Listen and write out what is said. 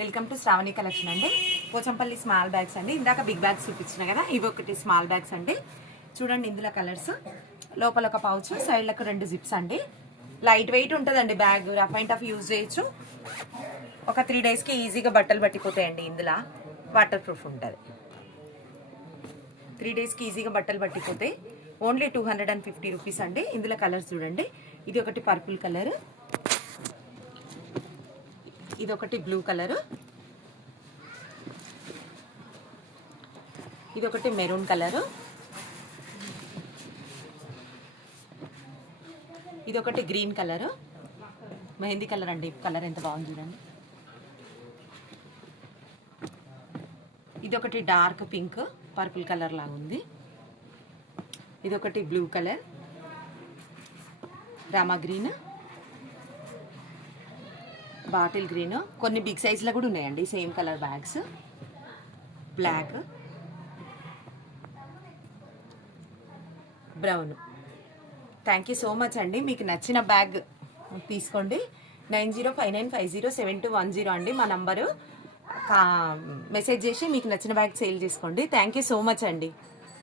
Welcome to Shravani collection అండి. Pochampally small bags అండి. ఇందాక బిగ్ బ్యాగ్స్ చూపించిన కదా, ఇవి ఒకటి స్మాల్ బ్యాగ్స్ అండి. చూడండి, ఇందులో కలర్స్, లోపల ఒక పౌచ్, సైడ్లకు 2 జిప్స్ అండి. లైట్ వెయిట్ ఉంటుందండి bag, rough and tough use చేయొచ్చు. ఒక 3 డేస్కి ఈజీగా బట్టలు పట్టిపోతాయండి. ఇందులో వాటర్ ప్రూఫ్ ఉంటుంది. 3 డేస్కి ఈజీగా బట్టలు పట్టిపోతాయి. ఓన్లీ 250 రూపీస్ అండి. ఇందులో కలర్స్ చూడండి, ఇది ఒకటి పర్పుల్ కలర్, ఇది ఒకటి బ్లూ కలర్, ఇది ఒకటి మెరూన్ కలర్, ఇది ఒకటి గ్రీన్ కలర్, మెహందీ కలర్ అండి. కలర్ ఎంత బాగుంది చూడండి. ఇది ఒకటి డార్క్ పింక్ పర్పుల్ కలర్ లాగా ఉంది. ఇది ఒకటి blue colour, Rama green, bottle green, కొన్ని బిగ్ సైజ్లో కూడా ఉన్నాయండి same colour bags, black, brown. Thank you so much అండి. మీకు నచ్చిన బ్యాగ్ తీసుకోండి. 9059507210 అండి మా నంబరు. మెసేజ్ చేసి మీకు నచ్చిన బ్యాగ్ సేల్ చేసుకోండి. థ్యాంక్ యూ సో మచ్ అండి.